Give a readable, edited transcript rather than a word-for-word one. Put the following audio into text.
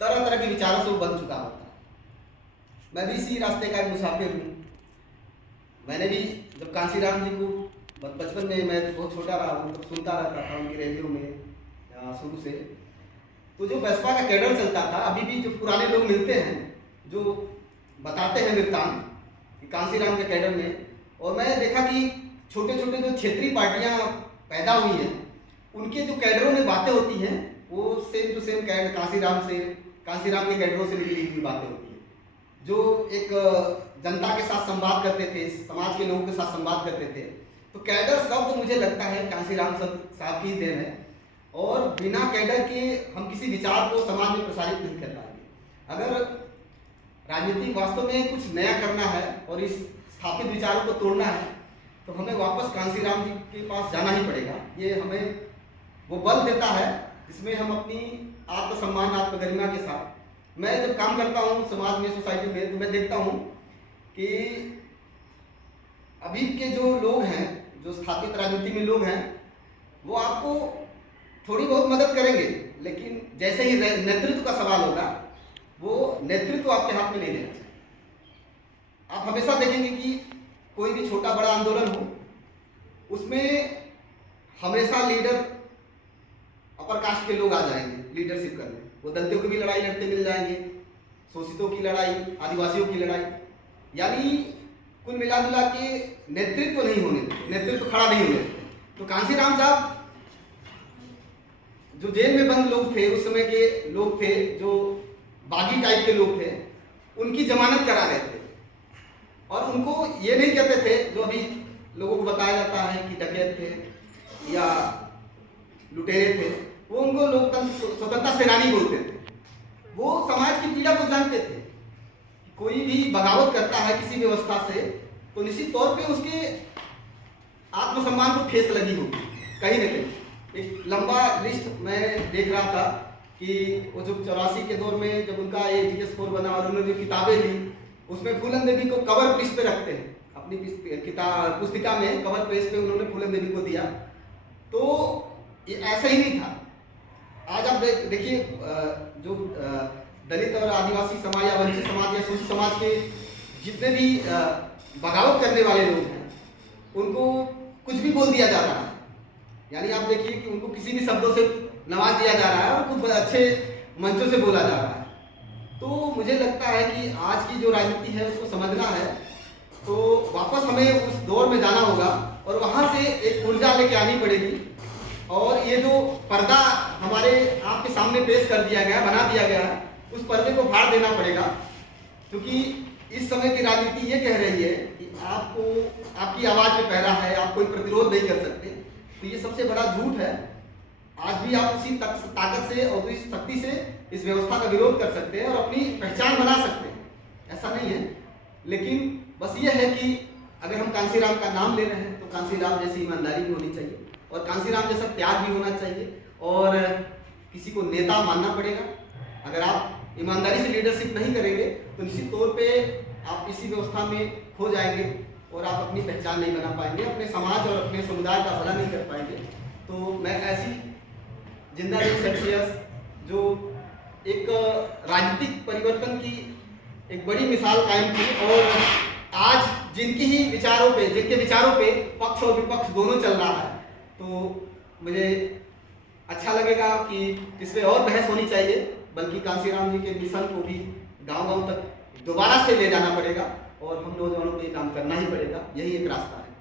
तरह तरह के विचारों से वो बन चुका होता है। मैं भी इसी रास्ते का एक मुसाफिर हूँ। मैंने भी जब कांशीराम जी को बचपन में, मैं बहुत छोटा रहा हूँ, तब सुनता रहता था उनकी रेडियो में शुरू से। तो जो बसपा का कैडर चलता था, अभी भी जो पुराने लोग मिलते हैं जो बताते हैं वृत्तांत कि कांशीराम के कैडर में, और मैंने देखा कि छोटे छोटे जो क्षेत्रीय पार्टियां पैदा हुई हैं उनके जो कैडरों में बातें होती हैं वो सेम टू सेम कैड कांशीराम के कैडरों से निकली हुई बातें होती हैं, जो एक जनता के साथ संवाद करते थे, समाज के लोगों के साथ संवाद करते थे। तो कैडर शब्द मुझे लगता है कांशीराम साहब की देन है, और बिना कैडर के हम किसी विचार को समाज में प्रसारित नहीं कर पाएंगे। अगर राजनीति वास्तव में कुछ नया करना है और इस स्थापित विचारों को तोड़ना है तो हमें वापस कांशीराम जी के पास जाना ही पड़ेगा। ये हमें वो बल देता है जिसमें हम अपनी आत्मसम्मान, आत्मगरिमा के साथ, मैं जब काम करता हूँ समाज में, सोसाइटी में, तो मैं देखता हूँ कि अभी के जो लोग हैं, जो स्थापित राजनीति में लोग हैं, वो आपको थोड़ी बहुत मदद करेंगे, लेकिन जैसे ही नेतृत्व का सवाल होगा वो नेतृत्व आपके हाथ में नहीं रहना चाहिए। आप हमेशा देखेंगे कि कोई भी छोटा बड़ा आंदोलन हो, उसमें हमेशा लीडर अपर कास्ट के लोग आ जाएंगे लीडरशिप करने। वो दलितों की भी लड़ाई लड़ते मिल जाएंगे, शोषितों की लड़ाई, आदिवासियों की लड़ाई, यानी कुल मिला जुला के नेतृत्व नहीं होने, नेतृत्व खड़ा नहीं होने। तो कांशीराम साहब जो जेल में बंद लोग थे, उस समय के लोग थे जो बागी टाइप के लोग थे, उनकी जमानत करा रहे थे, और उनको ये नहीं कहते थे जो अभी लोगों को बताया जाता है कि डकैत थे या लुटेरे थे, वो उनको लोकतंत्र स्वतंत्रता सेनानी बोलते थे। वो समाज की पीड़ा को जानते थे। कोई भी बगावत करता है किसी व्यवस्था से तो निश्चित तौर पे उसके आत्मसम्मान को ठेस लगी होगी कहीं ना कहीं। एक लंबा लिस्ट मैं देख रहा था कि वो जो 84 के दौर में जब उनका ये GS4 बना और उन्होंने जो किताबें ली, उसमें फूलन देवी को कवर पेज पे रखते हैं, अपनी किताब पुस्तिका में कवर पेज पे उन्होंने फूलन देवी को दिया। तो ये ऐसा ही नहीं था। आज आप देखिए जो दलित और आदिवासी समाज या वंचित समाज या शोषित समाज के जितने भी बगावत करने वाले लोग हैं, उनको कुछ भी बोल दिया जा रहा है। यानी आप देखिए कि उनको किसी भी शब्दों से नवाज दिया जा रहा है और कुछ अच्छे मंचों से बोला जा रहा है। तो मुझे लगता है कि आज की जो राजनीति है उसको समझना है, तो वापस हमें उस दौर में जाना होगा और वहाँ से एक ऊर्जा लेके आनी पड़ेगी। और ये जो पर्दा हमारे आपके सामने पेश कर दिया गया, बना दिया गया है, उस पर्दे को फाड़ देना पड़ेगा, क्योंकि इस समय की राजनीति ये कह रही है कि आपको आपकी आवाज़ में पहरा है, आप कोई प्रतिरोध नहीं कर सकते। तो ये सबसे बड़ा झूठ है। आज भी आप उसी ताकत से और उसी शक्ति से इस व्यवस्था का विरोध कर सकते हैं और अपनी पहचान बना सकते हैं, ऐसा नहीं है। लेकिन बस ये है कि अगर हम कांशीराम का नाम ले रहे हैं तो कांशीराम जैसी ईमानदारी भी होनी चाहिए और कांशीराम जैसा त्याग भी होना चाहिए, और किसी को नेता मानना पड़ेगा। अगर आप ईमानदारी से लीडरशिप नहीं करेंगे तो निश्चित तौर पे आप इसी व्यवस्था में खो जाएंगे और आप अपनी पहचान नहीं बना पाएंगे, अपने समाज और अपने समुदाय का भला नहीं कर पाएंगे। तो मैं ऐसी जिंदा शख्सियत जो एक राजनीतिक परिवर्तन की एक बड़ी मिसाल कायम की, और आज जिनके विचारों पे पक्ष और विपक्ष दोनों चल रहा है, तो मुझे अच्छा लगेगा कि इस पर और बहस होनी चाहिए, बल्कि कांशीराम जी के मिशन को भी गांव-गांव तक दोबारा से ले जाना पड़ेगा और हम नौजवानों को ये काम करना ही पड़ेगा। यही एक रास्ता है।